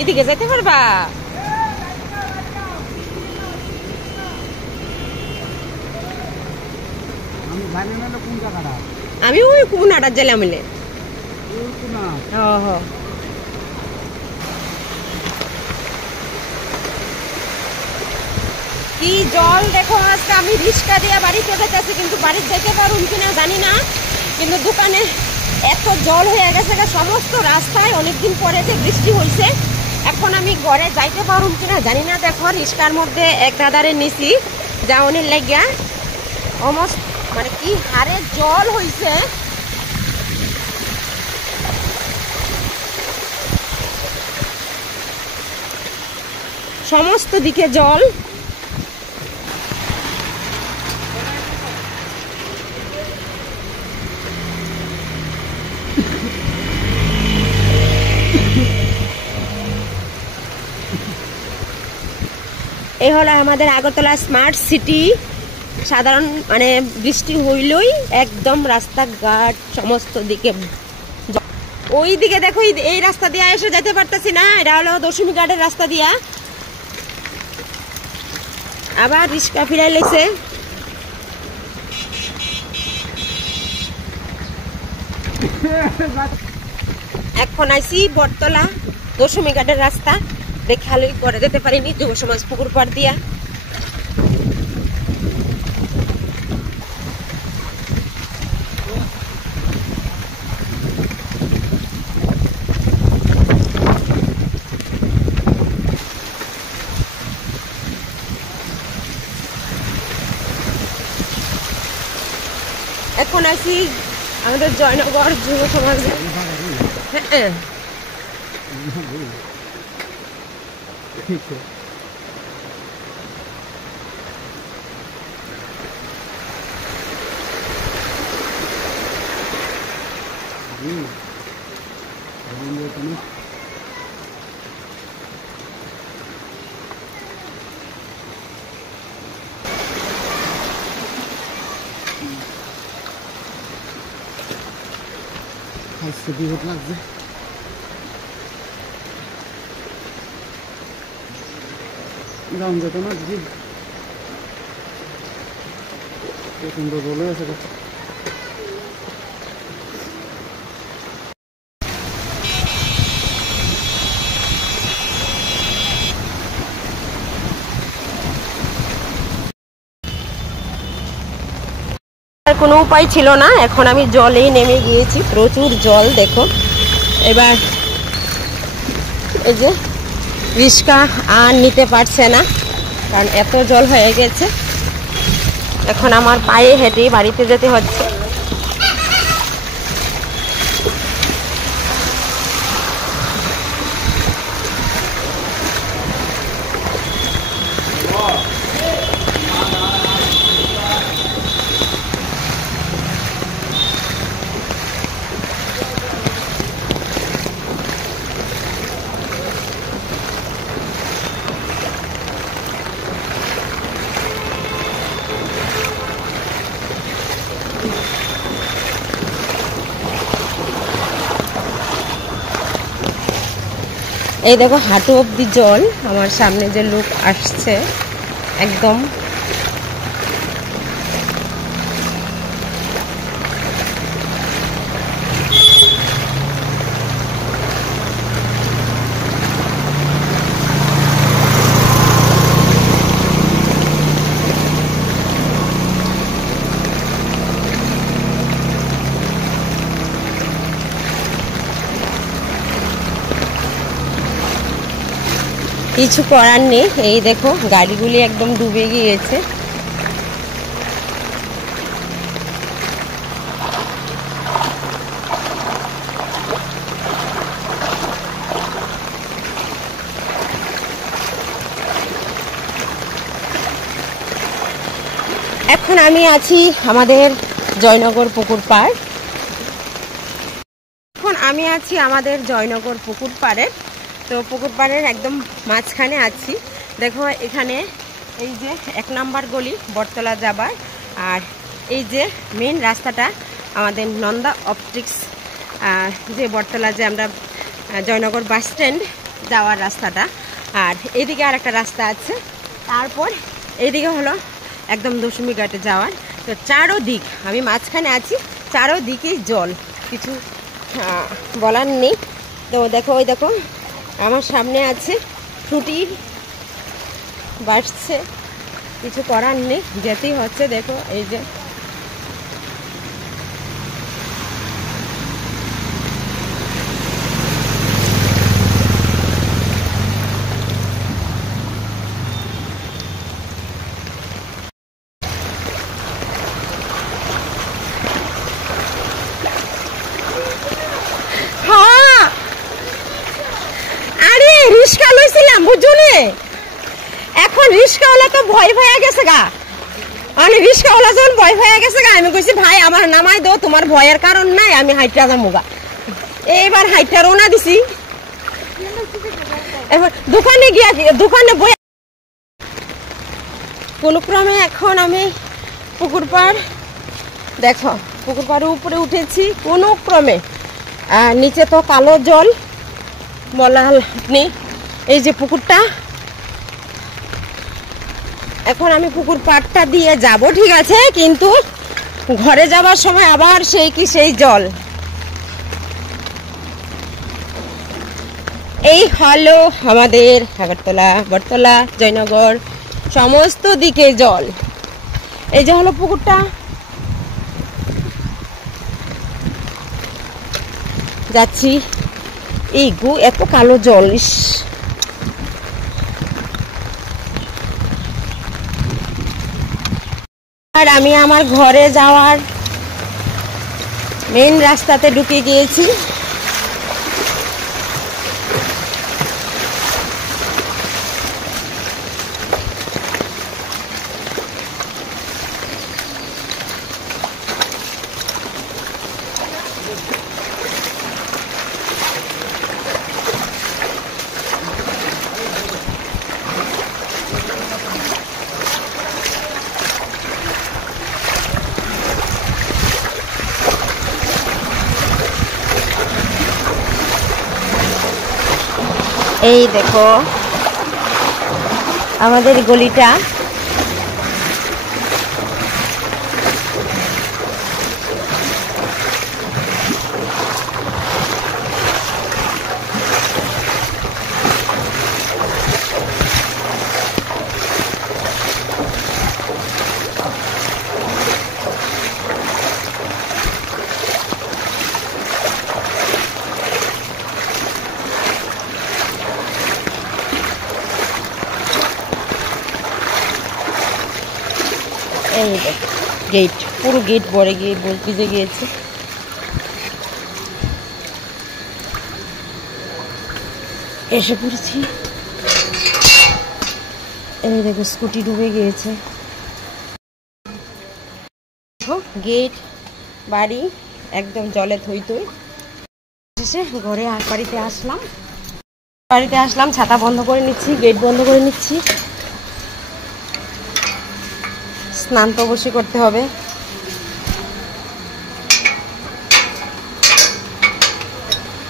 এদিকে যেতে পারবা? আমি ওই কোনাটা জেলা মিলে কি জল দেখো। আজকে আমি রিক্সা দিয়ে বাড়িতে যেতেছি, কিন্তু বাড়িতে যেতে পারুন কিনা জানি না। কিন্তু দোকানে এত জল হয়ে গেছে, সমস্ত রাস্তায় অনেকদিন পরে যে বৃষ্টি হয়েছে। এখন আমি ঘরে যাইতে পারুন কিনা জানি না। দেখো রিক্সার মধ্যে এক দাদারে নিছি যাওয়ানের লাগিয়া, অলমোস্ট মানে কি হারে জল হয়েছে। সমস্ত দিকে জল। এই হলো আমাদের আগরতলা স্মার্ট সিটি। সাধারণ মানে বৃষ্টি হইলই একদম রাস্তাঘাট সমস্ত দিকে। ওই দিকে দেখো, এই রাস্তা দিয়ে এসে যেতে পারতেছি না। এটা হলো দশমী ঘাটের রাস্তা দিয়া। আবার রিক্সা ফিরাই লেছে। এখন আইসি বটতলা দশমী ঘাটের রাস্তা। দেখালই করে যেতে পারিনি, যুব সমাজ পুকুর পাড় দিয়া। এখন আছি আমাদের জয়নগর যুব সমাজে। হ্যাঁ বিপদ লাগছে। দাম যেত না দিদি, প্রচন্ড বলে আছে। কোনো উপায় ছিল না, এখন আমি জলেই নেমে গিয়েছি। প্রচুর জল দেখো। এবার এই যে রিক্সা আর নিতে পারছে না, কারণ এত জল হয়ে গেছে। এখন আমার পায়ে হেঁটে বাড়িতে যেতে হচ্ছে। এই দেখো হাঁটু অব্দি জল। আমার সামনে যে লোক আসছে একদম কিছু করার নেই। এই দেখো গাড়িগুলি একদম ডুবে গিয়েছে। এখন আমি আছি আমাদের জয়নগর পুকুর পাড়। এখন আমি আছি আমাদের জয়নগর পুকুর পাড়ে। তো পুকুর পাড়ের একদম মাঝখানে আছি। দেখো এখানে এই যে 1 নম্বর গলি বটতলা যাবার, আর এই যে মেন রাস্তাটা আমাদের নন্দা অপটিক্স, যে বটতলা যে আমরা জয়নগর বাস স্ট্যান্ড যাওয়ার রাস্তাটা, আর এইদিকে আর একটা রাস্তা আছে, তারপর এইদিকে হলো একদম দশমী ঘাটে যাওয়ার। তো চারোদিক, আমি মাঝখানে আছি, চারোদিকেই জল, কিছু বলার নেই। তো দেখো, ওই দেখো আমার সামনে আছে টুটি বাসছে, কিছু করার নেই, যেতেই হচ্ছে। দেখো এই যে রিস্কা লইছিলাম বুঝুনি, এখন রিস্কাওয়ালা তো ভয় হয়ে গেছে গা। মানে রিস্কাওয়ালা যখন ভয় হয়ে গেছে গা, আমি কইছি ভাই আমার নামাই দো, তোমার ভয়ের কারণ নাই, আমি হাইটটা যামুগা। এইবার হাইটটা রওনা দিছি, এবার দোকানে গিয়া দোকানে বই কোন ক্রমে এখন আমি পুকুর পাড়, দেখো পুকুর পাড়ের উপরে উঠেছি কোন ক্রমে। নিচে তো কালো জল, বলাল আপনি এই যে পুকুরটা, এখন আমি পুকুর পাড়টা দিয়ে যাব, ঠিক আছে, কিন্তু ঘরে যাবার সময় আবার সেই জল। এই হলো আমাদের আগরতলা, বটতলা, জয়নগর, সমস্ত দিকে জল। এই যে হলো পুকুরটা, যাচ্ছি। এই গু এত কালো জল, আর আমি আমার ঘরে যাওয়ার মেইন রাস্তাতে ঢুকে গিয়েছি। এই দেখো আমাদের গলিটা, এই দেখো গেট, পুরো গেট ভরে গিয়ে ভিজে গিয়েছে। এসে পড়েছি, এই দেখো স্কুটি ডুবে গিয়েছে। গেট বাড়ি একদম জলে থই থই। ঘরে বাড়িতে আসলাম, ছাতা বন্ধ করে নিচ্ছি, গেট বন্ধ করে নিচ্ছি। স্নান তো অবশ্যই করতে হবে।